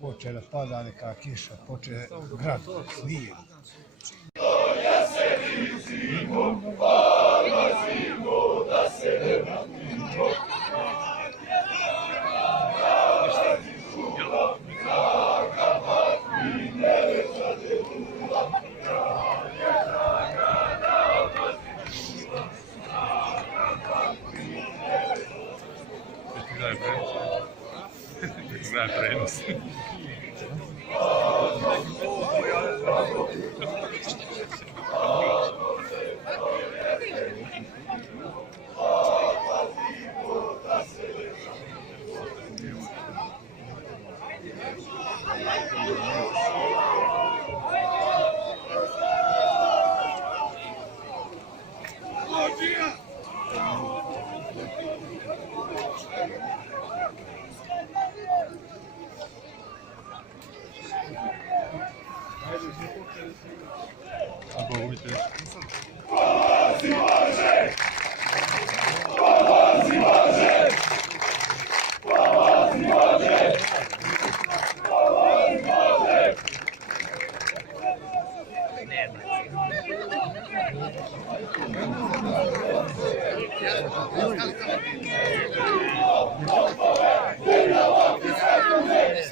Poče da pada neka kiša, poče grad snijeg. Zna prenos.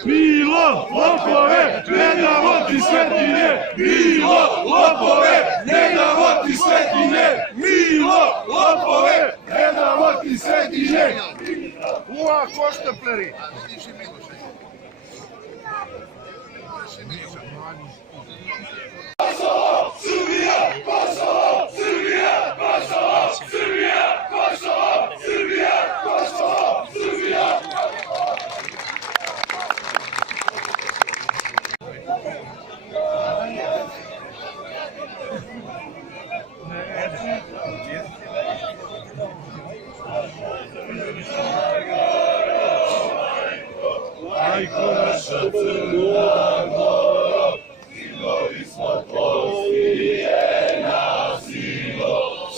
Milo, lopove, ne damo ti svetinje! Milo, lopove, ne damo ti svetinje! Milo, lopove, ne damo ti svetinje! Ua, koštapleri! Kosovo, Srbija, Kosovo, Srbija, Kosovo, Srbija, Kosovo, Srbija, Kosovo, Srbija! Majko naša Crna Goro, sinovi smo tvog skijenja,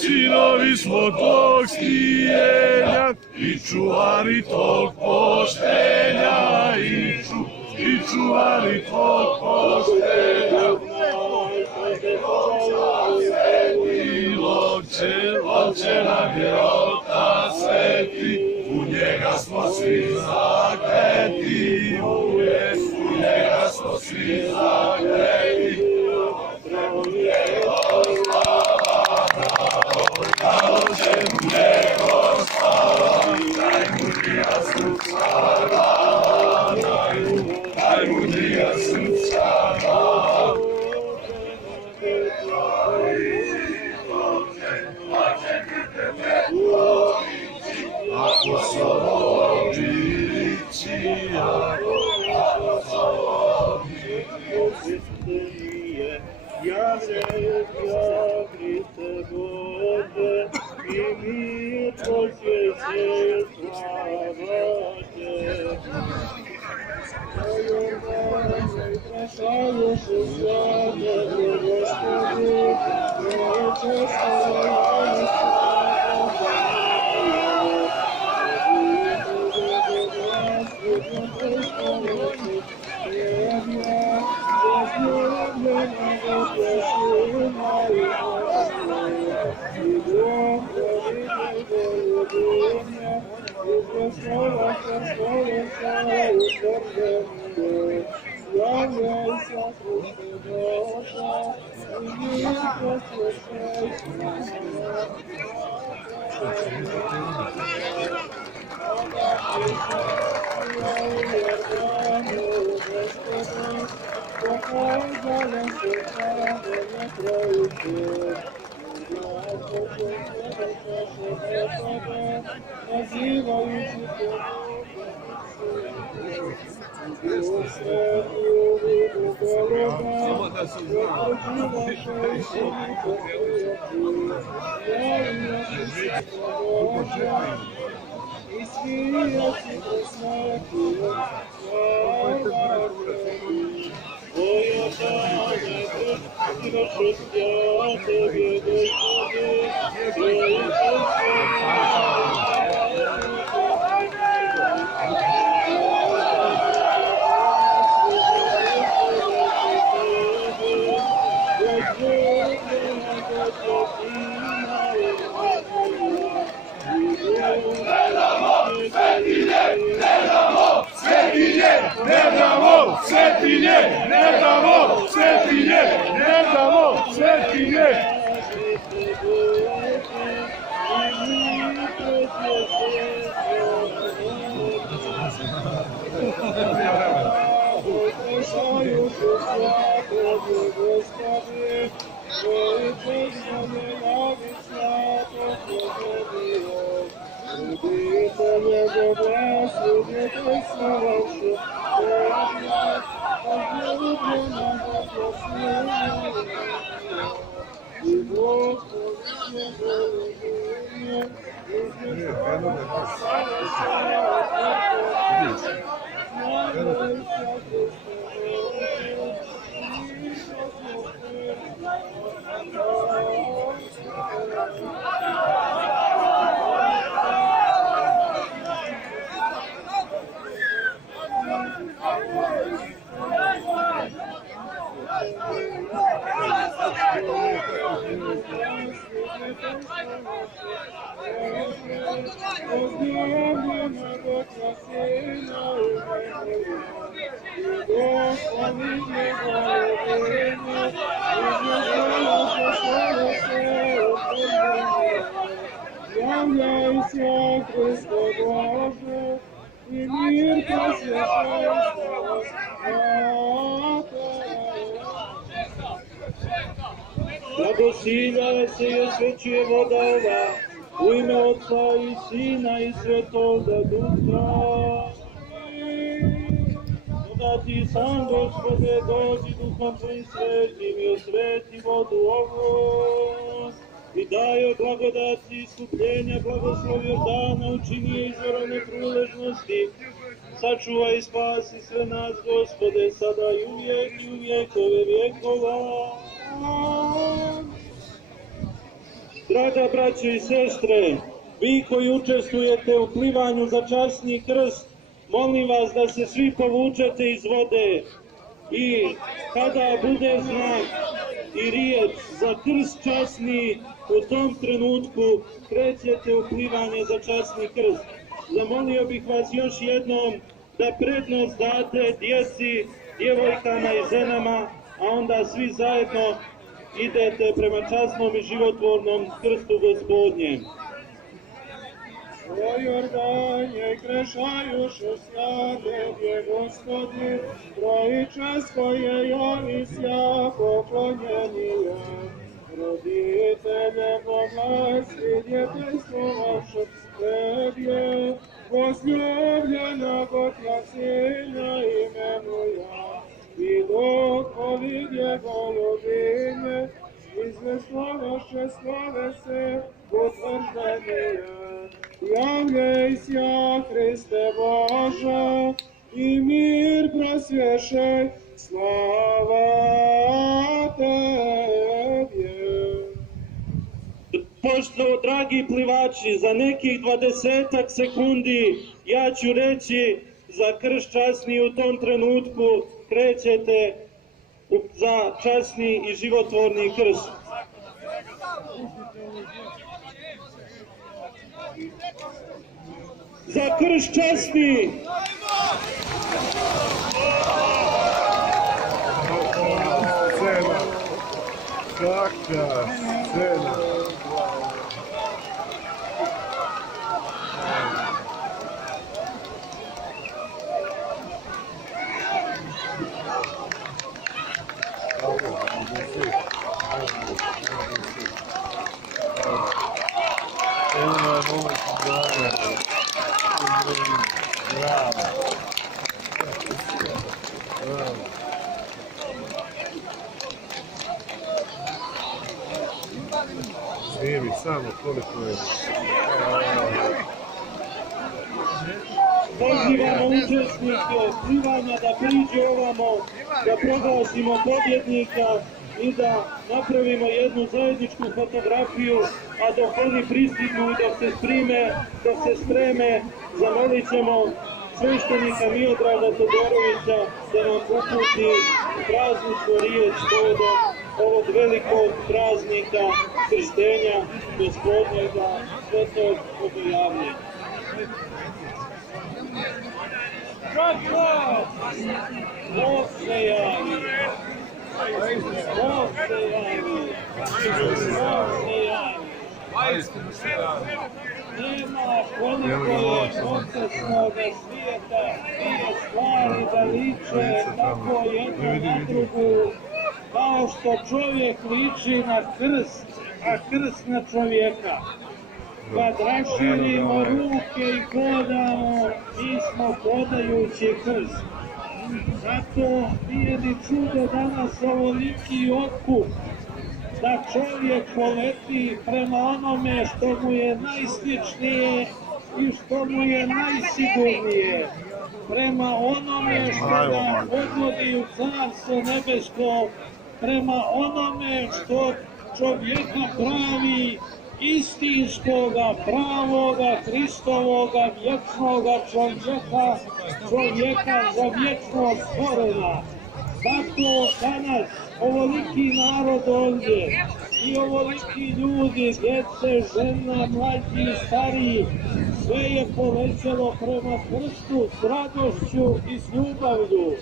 sinovi smo tvog skijenja, i čuvari tvog poštenja, i čuvari tvog poštenja. Lovče nam je Otac Sveti, u njega smo svi zakleti, u njega smo svi zakleti. Nalože mu njegov slava, najmudrija srpska glava, najmudrija srpska glava. Ako Kosovo Đilići, ako Kosovo Đilići, javljaju jagrite vode i mi počeće slavate. Trašaju se svane, Blagoslivljava se i osvećuje voda ova, u ime Otca i Sina i Svetoga Duha. Da ti sam, Gospode, dođi Duhom Tvojim svetim i osveti vodu ovu i daj joj blagodati iskupljenja, blagoslov Jordana, učini je izvorom nepriležnosti. Sačuvaj i spasi sve nas, Gospode, sada i uvijek i u vjekove vjekova. Draga braće i sestre, vi koji učestvujete u plivanju za časni krst, molim vas da se svi povučete iz vode i kada bude znak i riječ za krst časni, u tom trenutku krećete u plivanje za časni krst. Zamolio bih vas još jednom da prednost date djeci, djevojkama i ženama, a onda svi zajedno idete prema časnom i životvornom krstu Gospodnjem. O Jordanje krešajušu slavlje Gospodi, trojičasko je Jovisja poklonjenije. Roditelje poglasi, djeteljstvo vaše tebje, возлюбленого Тя Сина именуя, и доповідє голубине, і звесло ваше словесе утверждение. Являйся, Христе Боже, и мир просвещай, слава Тебе. Pošto, dragi plivači, za nekih 20 sekundi ja ću reći za krst časni, u tom trenutku krećete za časni i životvorni krst. Za krst časni! Scena, svaka scena. Snimi samo koliko je. Pozivamo učesnike plivanja da priđe ovamo, da proglasimo pobjednika i da napravimo jednu zajedničku fotografiju, a dok oni pristignu i dok se spreme, zamolit ćemo sveštenika Miodraga Todorovića da nam uputi prazničnu riječ povodom ovog velikog praznika krštenja Gospodnjega Svetog Bogojavlja. Bog se javi! Bog se javi! Bog se javi! Nema koliko je odsesnoga svijeta, dvije stvari da liče tako jednu na drugu, kao što čovjek liči na krst, a krst na čovjeka. Kad raširimo ruke i hodamo, mi smo hodajući krst. Zato nije ni čudo danas ovoliki otkup, da čovjek poleti prema onome što mu je najsličnije i što mu je najsigurnije, prema onome što ga odvodi u Carstvo nebesko, prema onome što čovjeka pravi istinskoga, pravoga, Hristovoga, vječnoga čovjeka za vječno stvorena. Zato danas ovoliki narod ovdje i ovoliki ljudi, djece, žena, mlađi, stariji, sve je povećalo prema krstu s radošću i s ljubavlju.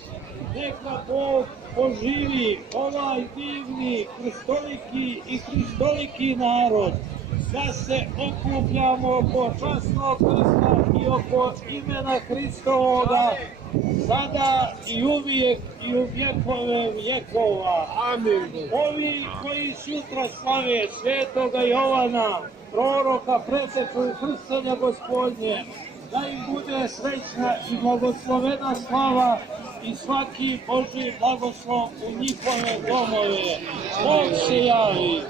Neka Bog poživi ovaj divni krstoliki i kristoliki narod, da se okupljamo oko časnog krsta i oko imena Hristovoga, sada i uvijek i u vjekove vjekova. Amin. Ovi koji sutra slave svetoga Jovana, proroka, preteču krštenja Gospodnje, da im bude srećna i blagoslovena slava i svaki Božji blagoslov u njihove domove. Bog se javi!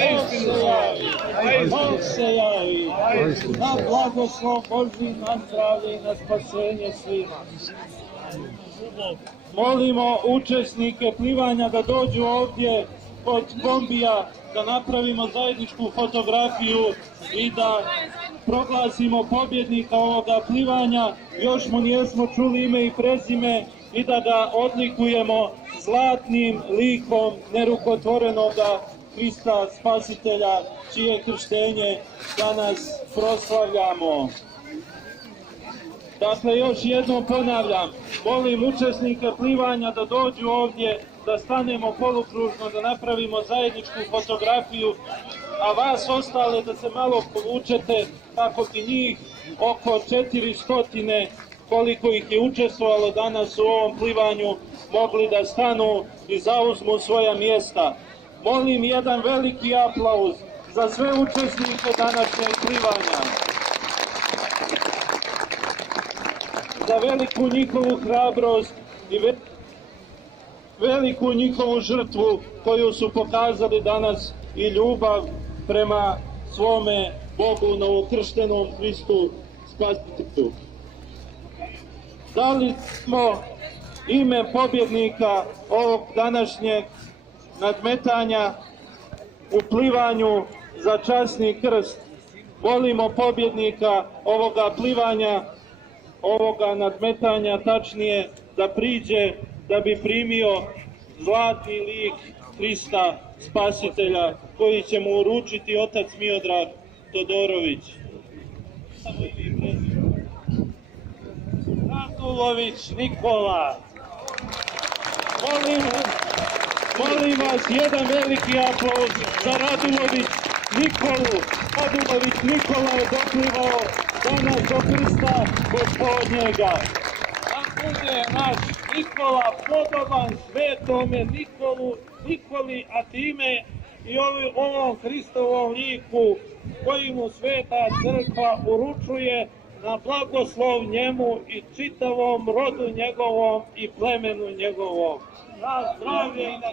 Bog se javi! Bog se javi! Na blagoslov Božji, na zdravlje i na spasenje svima. Molimo učesnike plivanja da dođu ovdje kod kombija, da napravimo zajedničku fotografiju i da proglasimo pobjednika ovoga plivanja. Još mu nismo čuli ime i prezime i da ga odlikujemo zlatnim likom nerukotvorenoga Hrista Spasitelja, čije krštenje danas proslavljamo. Dakle, još jednom ponavljam, molim učesnike plivanja da dođu ovdje, da stanemo polukružno, da napravimo zajedničku fotografiju, a vas ostale da se malo povučete kako bi njih oko 400, koliko ih je učestvovalo danas u ovom plivanju, mogli da stanu i zauzmu svoja mjesta. Molim jedan veliki aplauz za sve učesnike današnjeg plivanja, za veliku njihovu hrabrost i veliku njihovu žrtvu koju su pokazali danas i ljubav prema svome Bogu novokrštenom Hristu Spasitelju. Dali smo ime pobjednika ovog današnjeg nadmetanja u plivanju za časni krst. Molimo pobjednika ovoga plivanja, ovoga nadmetanja, tačnije da priđe da bi primio zlatni lik Hrista Spasitelja koji će mu uručiti otac Miodrag Todorović. Radulović Nikola. Molim vas, jedan veliki aplauz za Radulović Nikolu. Radulović Nikola je doplivao danas do krsta Gospodnjega. Da bude naš Nikola podoban svetome Nikoli, a time i ovom Hristovom liku koji mu Sveta Crkva uručuje na blagoslov njemu i čitavom rodu njegovom i plemenu njegovom. Na zdravlje i na